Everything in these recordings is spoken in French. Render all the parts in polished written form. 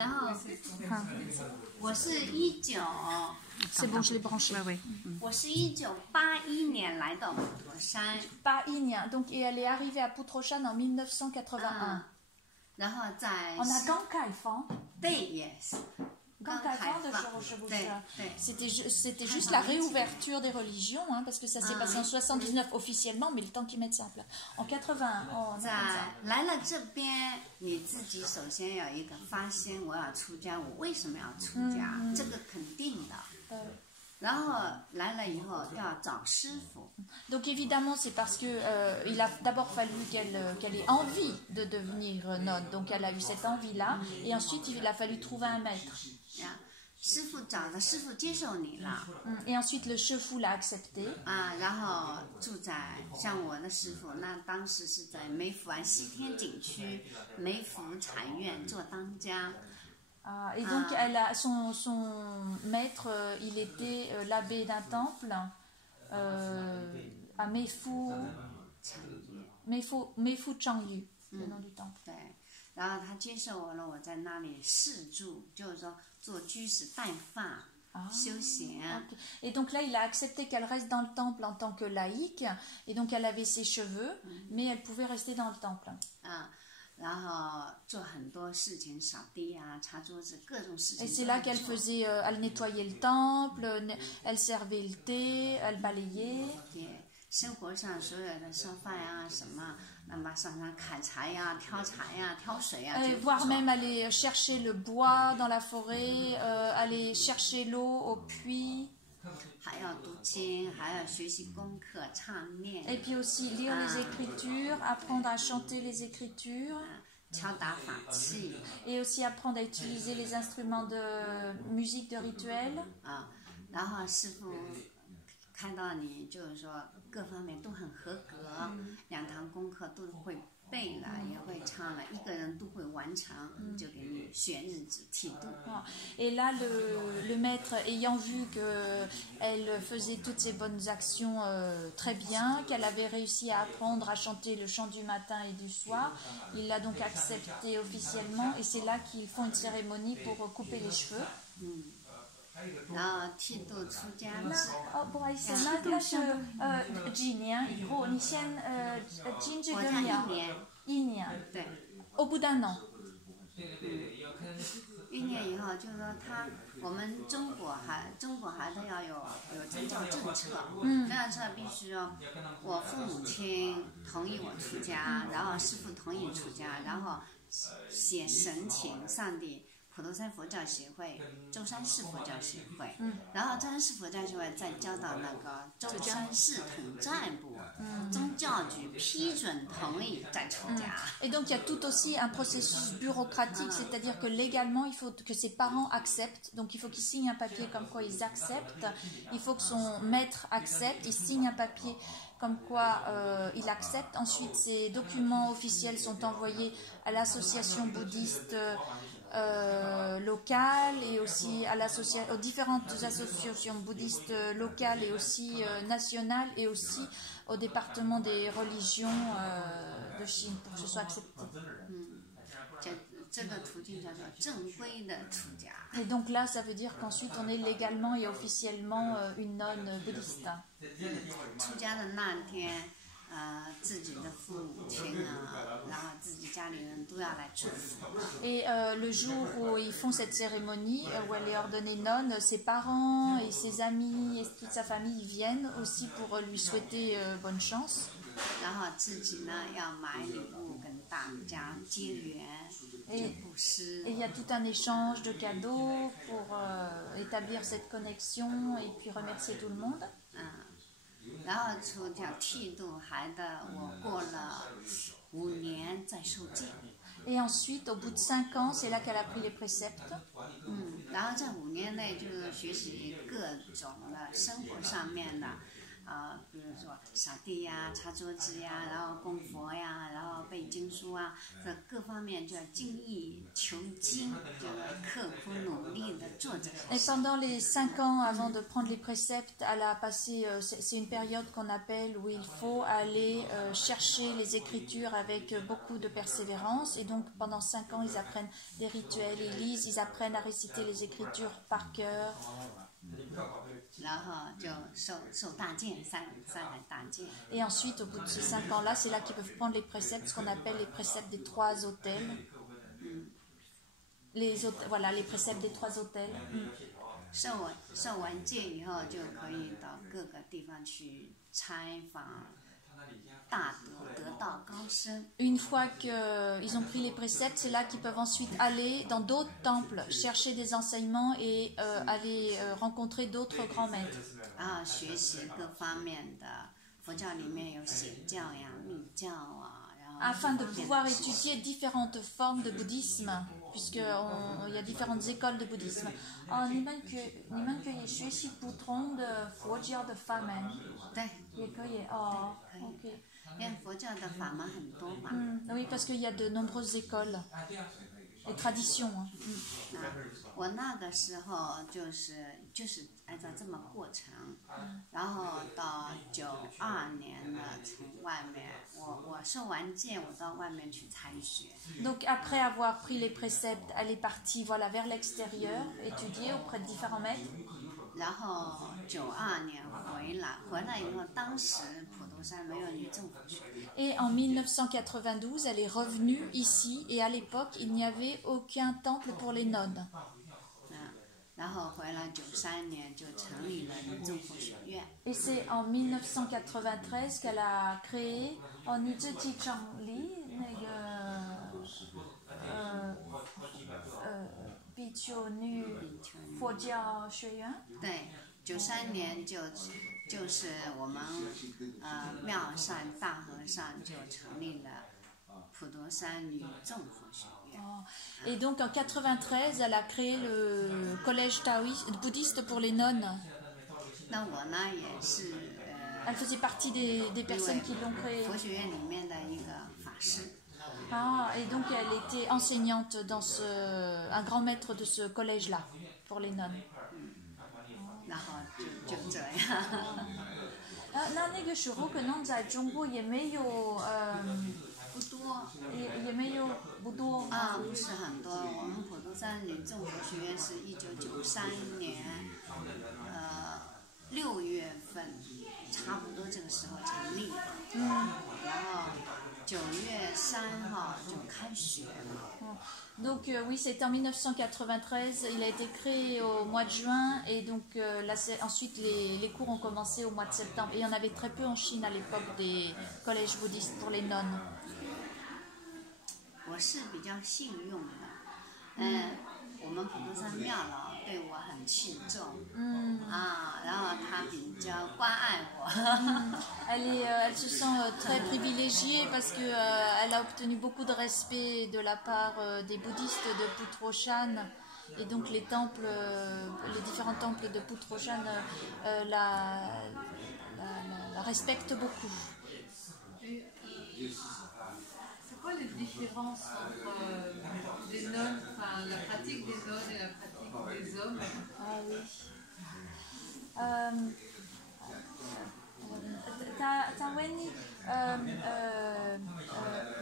然后，我是C'est bon, je l'ai branché. Ouais, ouais. 我是1981年来到普陀山， Païnia. Donc, et elle est arrivée à Poutrochan en 1981. 然后在 On a Gankaifan. 对 yes， Gankaifan de 对 Chorocheboucha. 对， C'était juste la réouverture des religions, hein, parce que ça s'est passé en 79 officiellement, mais le temps qu'ils mettent ça en place. En 81, on a 在 comme ça. 来了这边，你自己首先有一个发心，我要出家，我为什么要出家？这个肯定的。然后来了以后要找师傅， Donc évidemment, c'est parce que il a d'abord fallu qu'elle ait envie de devenir nonne. Donc elle a eu cette envie-là, et ensuite il a fallu trouver un maître. 师傅找的师傅接受你了 Et ensuite le chefou l'a accepté. 啊，然后住在像我的师傅，那当时是在梅福湾西天景区梅福禅院做当家。 Et donc elle a, son maître, il était l'abbé d'un temple à Meifu Changyu, le nom du temple. 对，然后他接受我了，我在那里试住，就是说做居士带发。 修行。 Et donc là, il a accepté qu'elle reste dans le temple en tant que laïque. Et donc elle avait ses cheveux, mais elle pouvait rester dans le temple. 然后做很多事情，扫地啊，擦桌子，各种事情。 Et c'est là qu'elle faisait, elle nettoyait le temple, elle servait le thé, elle balayait. 对，生活上所有的烧饭呀、什么，那么上山砍柴呀、挑柴呀、挑水呀， Voire même aller chercher le bois dans la forêt, aller chercher l'eau au puits. 还要读经，还要学习功课、唱念。 Et puis aussi lire les écritures, apprendre à chanter les écritures. 敲打法器。 Et aussi apprendre à utiliser les instruments de musique de rituel. 然后师傅看到你就是说各方面都很合格，两堂功课都会背了，也会唱了，一个人都会完成，就给你选日子剃度。 Et là, le maître, ayant vu qu'elle faisait toutes ces bonnes actions très bien, qu'elle avait réussi à apprendre à chanter le chant du matin et du soir, il l'a donc acceptée officiellement, et c'est là qu'ils font une cérémonie pour couper les cheveux. 然后剃度出家制。不好意思，那是几年以后？你先进这个庙1年，对。au bout d'un an。 1年以后，就是说我们中国还是要有宗教政策，宗教政策必须说，我父母亲同意我出家，然后师父同意出家，然后写神请上帝。 普陀山佛教协会、舟山市佛教协会，然后舟山市佛教协会再交到那个舟山市统战部、宗教局批准同意再出家。 Et donc il y a tout aussi un processus bureaucratique, c'est-à-dire que légalement il faut que ses parents acceptent, donc il faut qu'ils signent un papier comme quoi ils acceptent, il faut que son maître accepte, il signe un papier comme quoi il accepte. Ensuite ces documents officiels sont envoyés à l'association bouddhiste locale et aussi aux différentes associations bouddhistes locales et aussi nationales et aussi au département des religions de Chine pour que ce soit accepté. Et donc là, ça veut dire qu'ensuite on est légalement et officiellement une nonne bouddhiste. Et le jour où ils font cette cérémonie, où elle est ordonnée nonne, ses parents et ses amis et toute sa famille viennent aussi pour lui souhaiter bonne chance. Et il y a tout un échange de cadeaux pour établir cette connexion et puis remercier tout le monde. 然后出家剃度还的，我过了5年再受戒。 Et ensuite, au bout de 5 ans, c'est là qu'elle a pris les préceptes. 然后在5年内就是学习各种的生活上面的，比如说扫地呀、擦桌子呀，然后供佛呀，然后背经书啊，这各方面就要精益求精，就是刻苦努力的做这些。Et pendant les 5 ans avant de prendre les préceptes, elle a passé, c'est une période qu'on appelle où il faut aller chercher les écritures avec beaucoup de persévérance. Et donc pendant 5 ans, ils apprennent des rituels, ils lisent, ils apprennent à réciter les écritures par cœur. 然后就受大戒，上海大戒。Et ensuite, au bout de ces 5 ans-là, c'est là qu'ils peuvent prendre les préceptes, ce qu'on appelle les préceptes des 3 autels. Voilà, les préceptes des 3 autels. 受完戒以后，就可以到各个地方去参访大德，得道高僧。Une fois qu'ils ont pris les préceptes, c'est là qu'ils peuvent ensuite aller dans d'autres temples, chercher des enseignements et aller rencontrer d'autres grands maîtres. 然后学习各方面的佛教里面有显教呀、密教啊，然后 Afin de pouvoir étudier différentes formes de bouddhisme, puisqu'il y a différentes écoles de bouddhisme. 你们可以学习不同的佛教的法门，对，也可以哦。OK。 因为佛教的法门很多嘛。Oui, parce qu'il y a de nombreuses écoles et traditions. 我那个时候就是按照这么过程，然后到92年了，从外面我受完戒，我到外面去参学。Donc après avoir pris les préceptes, elle est partie voilà vers l'extérieur, étudier auprès de différents maîtres. 然后92年回来以后，当时普陀山没有女众佛学院。Et en 1992, elle est revenue ici et à l'époque, il n'y avait aucun temple pour les nonnes. 然后回来93年就成立了女众佛学院。Et c'est en 1993 qu'elle a créé en Nizhi Changli 比丘女佛教学院。对，93年就是我们妙善大和尚就成立了普陀山女众佛学院。Et donc en 93, elle a créé le collège taoïste, bouddhiste pour les nonnes. 那我呢也是Elle faisait partie des personnes qui l'ont créé. 佛学院里面的一个法师。Et donc elle était enseignante dans un grand maître de ce collège-là pour les nonnes. 然后就这样。那个时候可能在中国也没有不多，也没有不多不是很多。我们普陀山女众佛学院是1993年6月份，差不多这个时候成立的。然后9月3号就开学了。Donc oui, c'était en 1993, il a été créé au mois de juin et donc là, ensuite les cours ont commencé au mois de septembre. Et il y en avait très peu en Chine à l'époque des collèges bouddhistes pour les nonnes. 我是比较幸运的，我们普陀山庙老对我很器重，然后他比较关爱我。Elle se sent très privilégiée parce que elle a obtenu beaucoup de respect de la part des bouddhistes de Putroshan et donc les temples, les différents temples de Putroshan la respectent beaucoup. C'est quoi les différences entre les nonnes, enfin la pratique des nonnes et la pratique des hommes? Ah oui. Taweni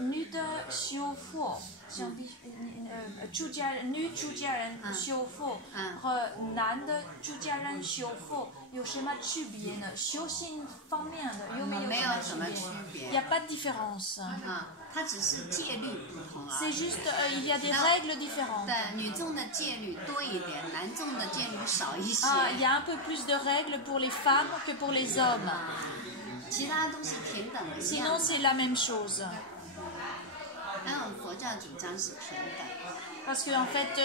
nude 修复，像比女出家人修复和男的出家人修复有什么区别呢？修行方面的有没有什么区别？ Il n'y a pas de différence. 它只是戒律不同啊。 C'est juste il y a des règles différentes. 对，女众的戒律多一点，男众的戒律少一些。Il y a un peu plus de règles pour les femmes que pour les hommes. 其他都是平等的。 Sinon, c'est la même chose. 但我们佛教主张是平等。 Parce que en fait,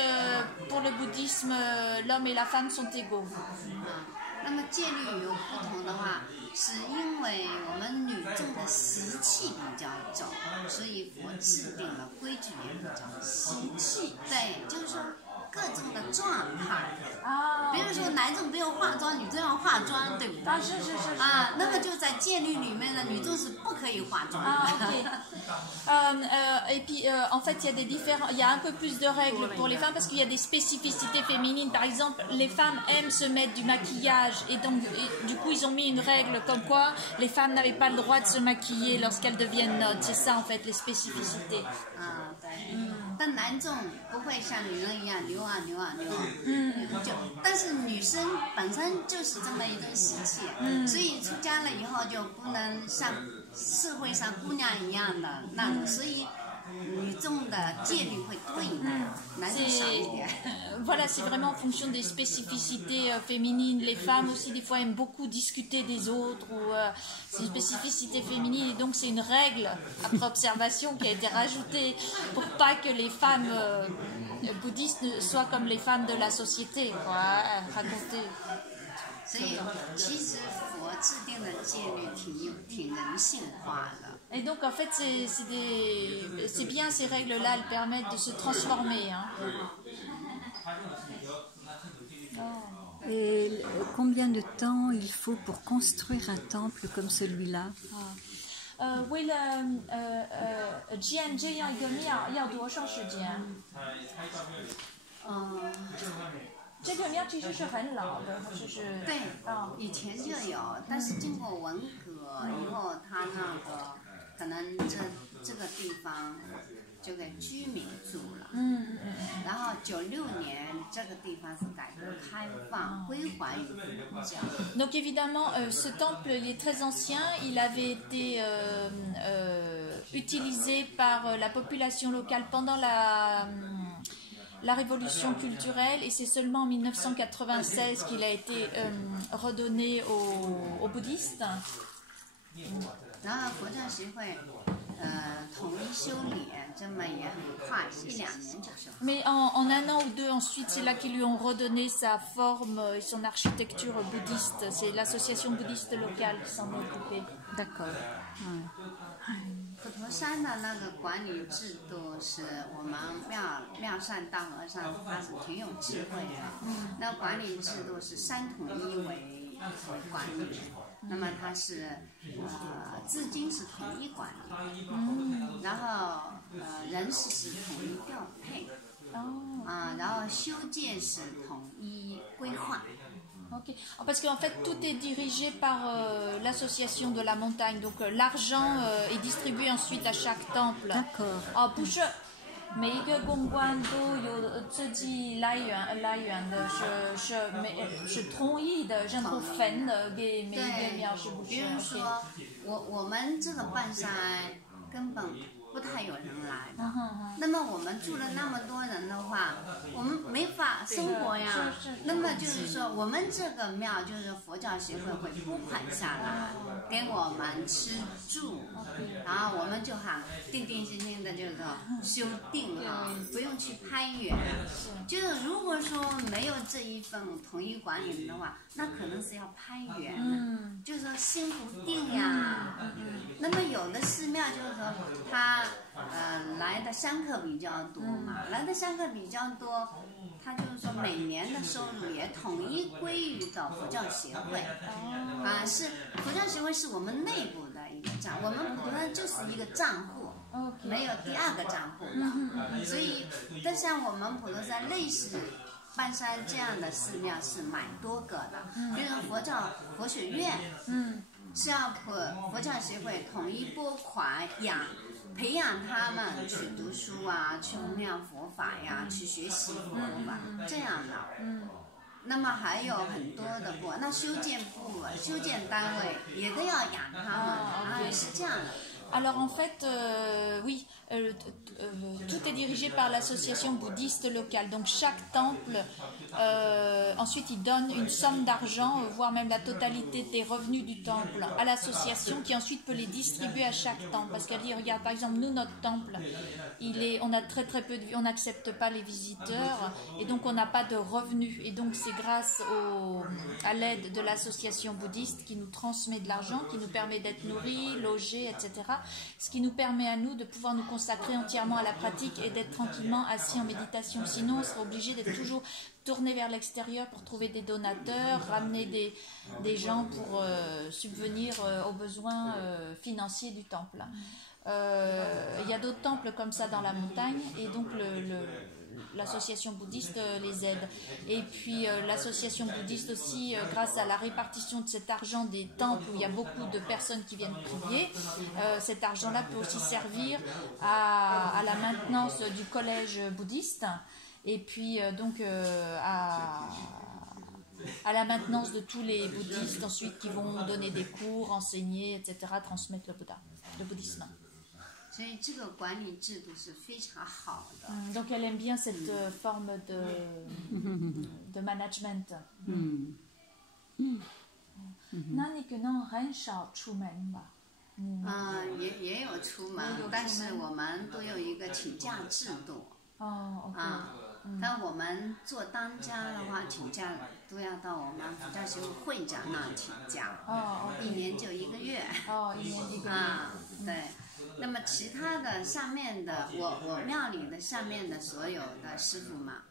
pour le bouddhisme, l'homme et la femme sont égaux. 那么戒律有不同的话，是因为我们女众的习气比较重，所以佛制定了规矩也比较习气。对，就是说各种的状态。啊，比如说男众不用化妆，女众要化妆，对不对？啊，是啊，那么就在戒律里面呢，女众是不可以化妆的。Ah, ok. Et puis, en fait, il y a un peu plus de règles pour les femmes parce qu'il y a des spécificités féminines. Par exemple, les femmes aiment se mettre du maquillage et donc, du coup, ils ont mis une règle comme quoi les femmes n'avaient pas le droit de se maquiller lorsqu'elles deviennent nonnes. C'est ça, en fait, les spécificités. 啊，对。但男众不会像女人一样扭啊扭啊扭啊。但是女生本身就是这么一种习气，所以出家了以后就不能像社会上姑娘一样的那种，所以女众的戒律会多一点，男众少一点。Voilà, c'est vraiment en fonction des spécificités féminines. Les femmes aussi, des fois, aiment beaucoup discuter des autres ou c'est une spécificité féminine. Et donc, c'est une règle, après observation, qui a été rajoutée pour pas que les femmes bouddhistes soient comme les femmes de la société, quoi, raconter. 所以，其实佛制定的戒律挺人性化的。Et donc, en fait, c'est bien ces règles-là, elles permettent de se transformer. Hein. Et combien de temps il faut pour construire un temple comme celui-là? 为了建这样一个庙要多长时间？这个庙其实是很老的，对，以前就有，但是经过文革以后，它那个可能这个地方就给居民住了。然后96年这个地方是改革开放，归还于佛教。Donc évidemment, ce temple il est très ancien. Il avait été utilisé par la population locale pendant la révolution culturelle et c'est seulement en 1996 qu'il a été redonné aux bouddhistes. 然后佛教协会统一修理，这么也很快，1-2年就修。Mais en 1 an ou 2 ensuite, c'est là qu'ils lui ont redonné sa forme et son architecture bouddhiste. C'est l'association bouddhiste locale qui s'en est occupée. D'accord. 普陀山的那个管理制度是我们妙善大和尚他是挺有智慧的。那管理制度是三统一为管理，那么它是资金是统一管理，然后人事是统一调配，然后修建是统一规划。Okay. Parce qu'en fait, tout est dirigé par l'association de la montagne. Donc, l'argent est distribué ensuite à chaque temple. D'accord. 不是每一个公关都有自己来源的，是统一的，然后分的给每一个庙，是不是？比如说，我们这个半山根本不太有人来的，那么我们住了那么多人的话，我们没法生活呀。那么就是说，我们这个庙就是佛教协会会拨款下来给我们吃住，然后我们就定定心心的就是修订不用去攀援。就是如果说没有这一份统一管理的话，那可能是要攀援，就是说心不定呀。那么有的寺庙就是说它来的香客比较多嘛，来的香客比较多，他就是说每年的收入也统一归于到佛教协会，是佛教协会是我们内部的一个账，我们普通人就是一个账户，没有第2个账户的，所以但像我们普陀山类似半山这样的寺庙是蛮多个的，比如佛学院，是要佛教协会统一拨款培养他们去读书啊，去弘扬佛法呀，去学习佛法这样的。那么还有很多的部，那修建单位也都要养他们，是这样的。Alors en fait, oui, tout est dirigé par l'association bouddhiste locale. Donc chaque temple, ensuite il donne une somme d'argent, voire même la totalité des revenus du temple à l'association qui ensuite peut les distribuer à chaque temple. Parce qu'elle dit, regarde, par exemple, nous, notre temple, on a très très peu de vie, on n'accepte pas les visiteurs et donc on n'a pas de revenus. Et donc c'est grâce à l'aide de l'association bouddhiste qui nous transmet de l'argent, qui nous permet d'être nourris, logés, etc. Ce qui nous permet à nous de pouvoir nous consacrer entièrement à la pratique et d'être tranquillement assis en méditation. Sinon, on sera obligé d'être toujours tourné vers l'extérieur pour trouver des donateurs, ramener des gens pour subvenir aux besoins financiers du temple. Il y a d'autres temples comme ça dans la montagne et donc l'association bouddhiste les aide. Et puis l'association bouddhiste aussi, grâce à la répartition de cet argent des temples où il y a beaucoup de personnes qui viennent prier, cet argent-là peut aussi servir à la maintenance du collège bouddhiste et puis donc à la maintenance de tous les bouddhistes ensuite qui vont donner des cours, enseigner, etc., transmettre le bouddhisme. Donc elle aime bien cette forme de management. 那你可能很少出门吧？也有出门，但是我们都有一个请假制度。但我们做当家的话，请假都要到我们佛教协会会长那请假。一年就1个月。一年1个月。对。那么其他的下面的我庙里的下面的所有的师傅嘛，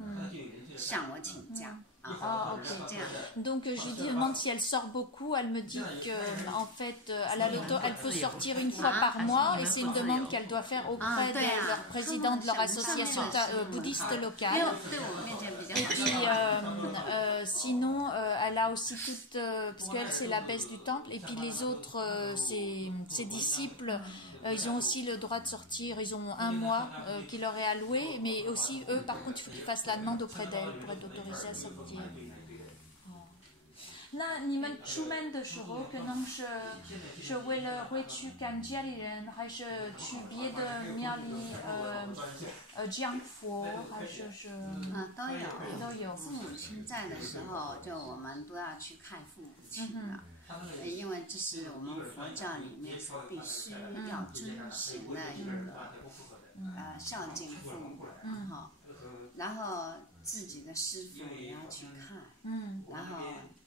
向我请假。ok. Donc je lui demande si elle sort beaucoup. Elle me dit que en fait, elle peut sortir une fois par mois et c'est une demande qu'elle doit faire auprès de leur président de leur association bouddhiste locale. Et puis sinon, elle a aussi toute, parce qu'elle c'est l'abbesse du temple, et puis les autres, ses disciples. Ils ont aussi le droit de sortir, ils ont 1 mois qui leur est alloué, mais aussi eux, par contre, il faut qu'ils fassent la demande auprès d'elle pour être autorisés à sortir. 那你们出门的时候，可能是为了回去看家里人，还是去别的庙里讲佛，还是都有。父母亲在的时候，就我们都要去看父母亲的。因为这是我们佛教里面必须要遵循的一个孝敬父母，然后自己的师父也要去看，然后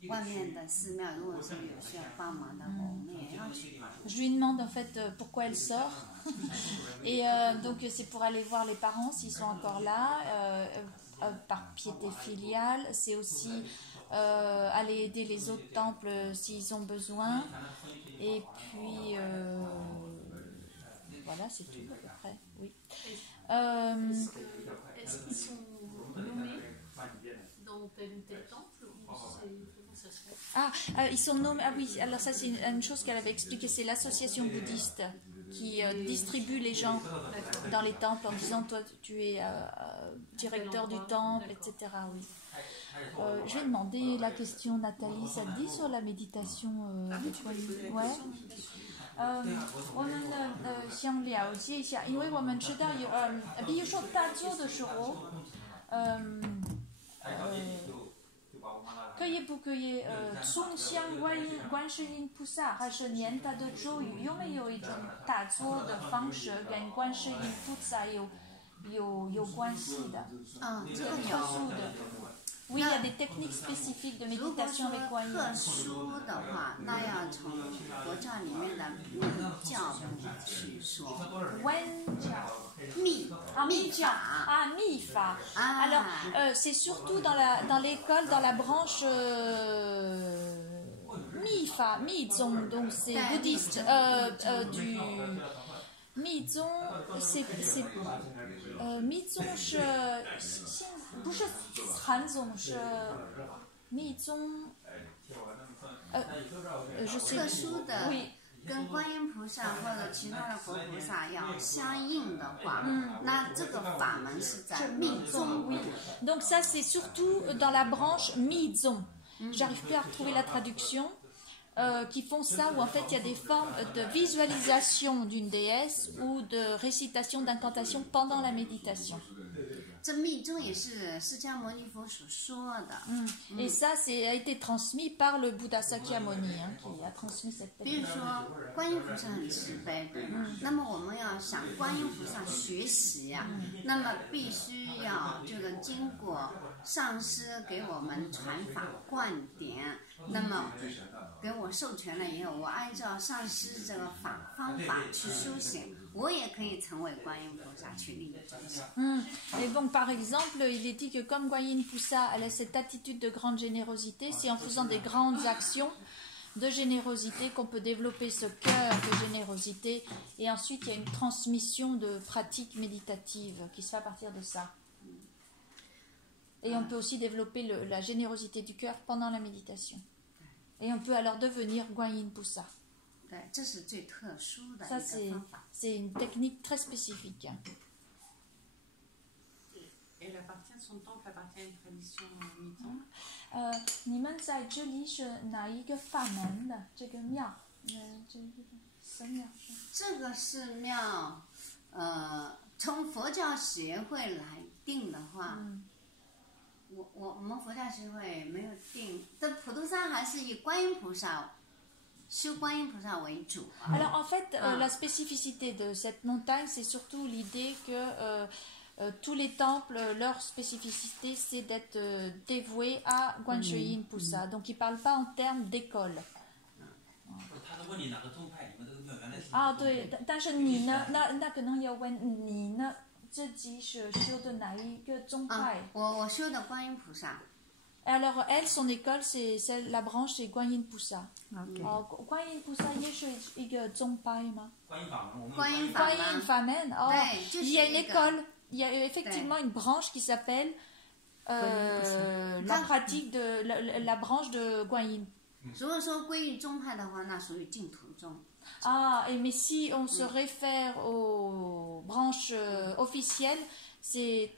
外面的寺庙如果说有需要帮忙的，我们也要去。Je lui demande en fait pourquoi elle sort et donc c'est pour aller voir les parents s'ils sont encore là par piété filiale, c'est aussi aller aider les autres temples s'ils ont besoin et puis voilà, c'est tout à peu près, oui. Est-ce qu'ils sont nommés dans tel ou tel temple ou comment ça se fait? Ils sont nommés, oui, alors ça c'est une chose qu'elle avait expliqué, c'est l'association bouddhiste qui distribue les gens dans les temples en disant toi tu es directeur du temple, etc. Oui. Je vais demander la question, Nathalie, ça te dit sur la méditation ouais. 我们想了解一下，因为我们知道有比如说大坐的时候，可以不可以冲向观世音菩萨，还是念他的咒语？有没有一种打坐的方式跟观世音菩萨有关系的？这个有。Oui, il y a des techniques spécifiques de méditation avec Guan Yin. 特殊的话，那要从佛教里面的密教去说。密法。Alors, c'est surtout dans l'école, dans la branche Mifa, Mizong, donc c'est bouddhiste du Mizong, c'est Mizong 不是禅宗，是密宗，je sais 特殊的， oui. 跟观音菩萨或者其他的佛菩萨要相应的话，那这个法门是在密宗。Oui. Donc ça c'est surtout dans la branche Mizong. J'arrive plus à retrouver la traduction. Qui font ça, où en fait il y a des formes de visualisation d'une déesse ou de récitation d'incantation pendant la méditation. 这密宗也是释迦牟尼佛所说的。Et ça, a été transmis par le Bouddha Sakyamuni, qui a transmis cette technique. 比如说，观音菩萨很慈悲的，那么我们要向观音菩萨学习呀，那么必须要这个经过上师给我们传法灌点，那么给我授权了以后，我按照上师这个方法去修行，我也可以成为观音菩萨去利益众生。Et donc, par exemple, il est dit que comme Guanyin Poussa, elle a cette attitude de grande générosité, c'est en faisant des grandes actions de générosité qu'on peut développer ce cœur de générosité. Et ensuite, il y a une transmission de pratiques méditatives qui se fait à partir de ça. Et on peut aussi développer la générosité du cœur pendant la méditation. Et on peut alors devenir Guanyin Poussa. Ça, c'est une technique très spécifique. Et elle appartient, son temple appartient à une tradition mi-temple. 你们在这里是哪一个法门的这个庙？神庙。这个寺庙，从佛教协会来定的话，我们佛教协会没有定，这普陀山还是以观音菩萨。Alors en fait, la spécificité de cette montagne, c'est surtout l'idée que tous les temples, leur spécificité, c'est d'être dévoués à Guanyin Poussa. Donc ils ne parlent pas en termes d'école. Ah, oui, 但是你呢？那可能要问你呢？自己是修的哪一个宗派？我修的观音菩萨。Alors, elle, son école, c'est la branche, c'est Guanyin Poussa. Okay. Guanyin Poussa, il y a un zongpai, ma? Guanyin Famen. Oh, il y a une école, il y a effectivement une branche qui s'appelle la pratique de la branche de Guanyin. Ah, mais si on se réfère aux branches officielles, c'est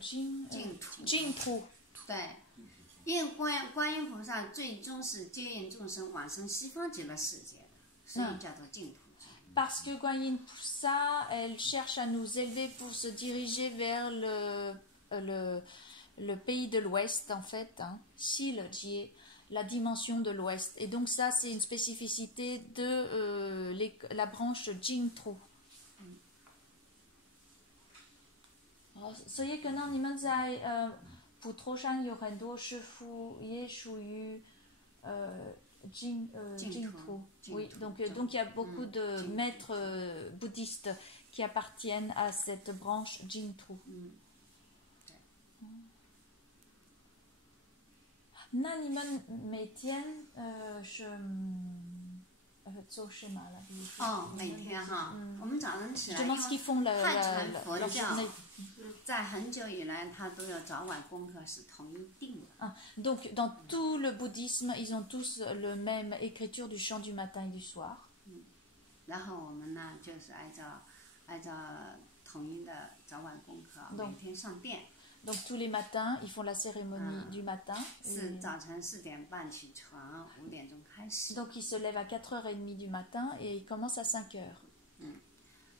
Jingtru. 对，因为观音菩萨最终是接引众生往生西方极乐世界的，所以叫做净土宗。Parce que Guanyin Poussa, elle cherche à nous élever pour se diriger vers le pays de l'Ouest, en fait, hein, Silejie, la dimension de l'Ouest. Et donc ça, c'est une spécificité de la branche Jingtru. 所以可能你们在普陀山有很多师父也属于净土。Oui, donc il y a beaucoup de maîtres bouddhistes qui appartiennent à cette branche Jingtru. 那你们每天是做什么了？每天哈，我们早上起来，汉传佛教在很久以来，它都有早晚功课是统一定的。Donc dans tout le bouddhisme, ils ont tous le même écriture du chant du matin et du soir. 然后我们呢，就是按照统一的早晚功课，每天上殿。Donc tous les matins, ils font la cérémonie du matin. 是早晨4点半起床，5点钟开始。Donc ils se lèvent à 4h30 du matin et ils commencent à 5h.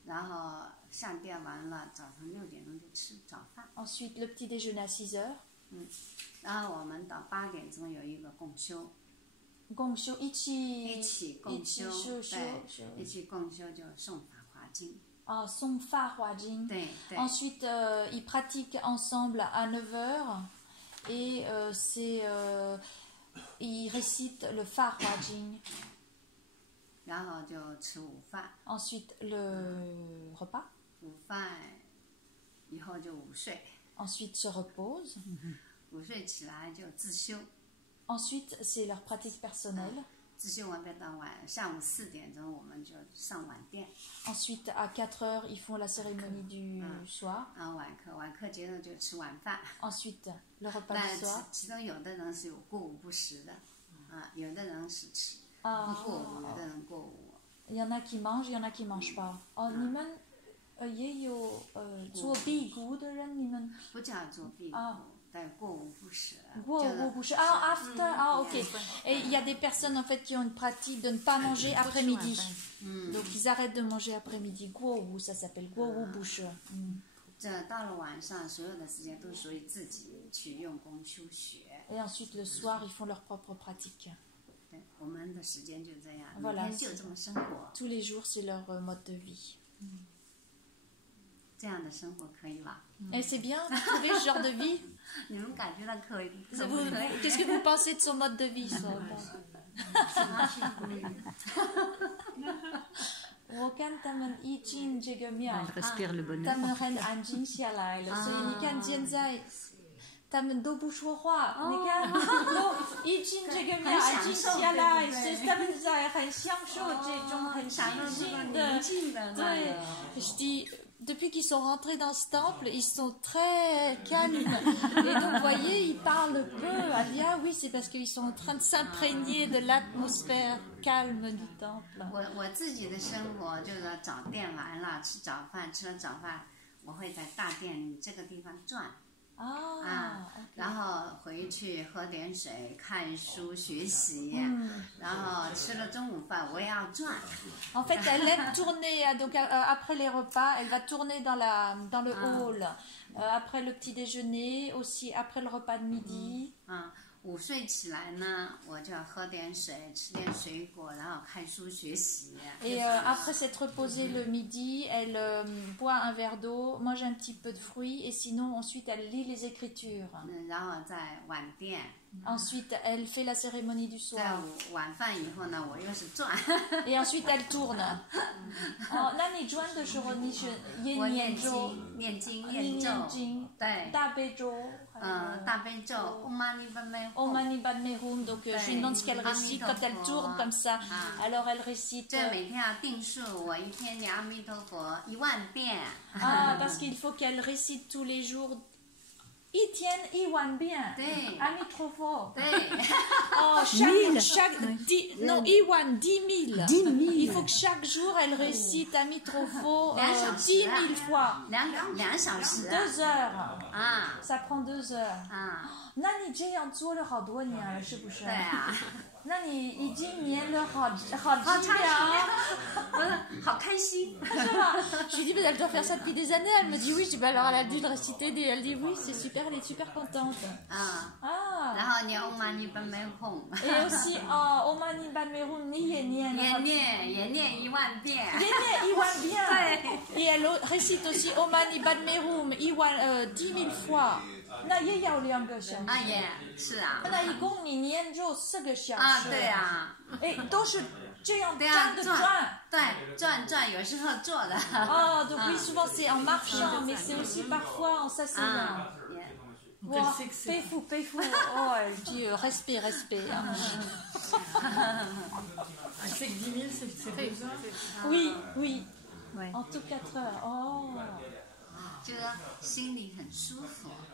然后上殿完了，早上6点钟就吃早饭。Ensuite le petit déjeuner à 6h. 然后我们到8点钟有一个共修。共修一起共修，对，一起共修就诵法华经。Son Fa Hua Jing. Ensuite, ils pratiquent ensemble à 9h et ils récitent le Fa Hua Jing. Ensuite, le repas. Ensuite, se repose. Ensuite, c'est leur pratique personnelle. Ensuite, à 4h, ils font la cérémonie du soir. Ensuite, le repas du soir. Il y en a qui mangent, il y en a qui ne mangent pas. Ok. Et il y a des personnes en fait qui ont une pratique de ne pas manger après-midi. Donc ils arrêtent de manger après-midi. Guowu, ça s'appelle Guowu Bushi. Et ensuite le soir, ils font leur propre pratique. Voilà. Tous les jours, c'est leur mode de vie. Et c'est bien, vous trouvez ce genre de vie? Qu'est-ce que vous pensez de son mode de vie? 我看他们已经这个庙， Elle respire le 他 bonheur. 们很安静下来了，所以你看现在。他们都不说话，你看，都已经这个庙安静下来，是他们在很享受这种很宁静的，对。Je dis, depuis qu'ils sont rentrés dans ce temple, ils sont très calmes. Et donc, vous voyez, ils parlent peu. Elle dit, ah oui, c'est parce qu'ils sont en train de s'imprégner de l'atmosphère calme du temple. 我自己的生活就是说早殿完了，吃早饭，吃了早饭，我会在大殿这个地方转。然后回去喝点水，看书学习，然后吃了中午饭我也要转。En fait, elle aime tourner. Donc après les repas, elle va tourner dans le hall. Après le petit déjeuner, aussi après le repas de midi. 午睡起来呢，我就要喝点水，吃点水果，然后看书学习。Et après s'être reposée le midi, elle boit un verre d'eau, mange un petit peu de fruits, et sinon ensuite elle lit les Écritures. 然后在晚殿。Ensuite, elle fait la cérémonie du soir. 在晚饭以后呢，我又是转。Et ensuite, elle tourne. 那你转的时候，你是念经、念经，对，大悲咒，大悲咒 Om Mani Padme Hum. Om Mani Padme Hum. Donc, je lui demande ce qu'elle récite quand elle tourne comme ça. Alors, elle récite. 这每天要定数，我一天念阿弥陀佛10000遍。Parce qu'il faut qu'elle récite tous les jours. Ils tiennent Iwan bien. Amitrofo. Non, Iwan 10 000. Il faut que chaque jour elle récite Amitrofo 10 000 fois. 2小时。2 heures. Ça prend 2 heures. 那你这样做了好多年了，是不是？对啊。那你已经念了好几年，好开心，是吧？Je lui dis, elle doit faire ça depuis des années. Elle me dit oui. Je dis, bah alors elle a dû le réciter. Elle dit oui, c'est super. Elle est super contente. 然后念 Om Mani Padme Hum. Et aussi Om Mani Padme Hum, 你也念10000遍。也念10000遍。Et elle récite aussi Om Mani Padme Hum 10 000 fois. 那也要2个小时。也是啊。那一共你念就4个小时。对啊。哎，都是这样站着转。对，转，有时候坐的。donc oui, souvent c'est en marchant, mais c'est aussi parfois en s'asseyant. Wow, paix-fou. Oh, elle dit respect. C'est que 10 000, c'est 2 heures. Oui. En tout 4 heures. Oh.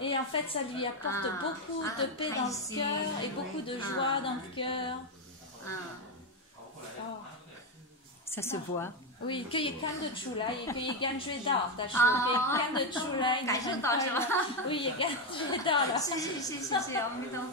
Et en fait, ça lui apporte beaucoup de paix dans le cœur et beaucoup de joie dans le cœur. Ça se voit. Oui, 可以看得出来，也可以感觉到，他说可以看得出来，感受到是吧？oui，也感觉到了。谢谢，阿弥陀佛。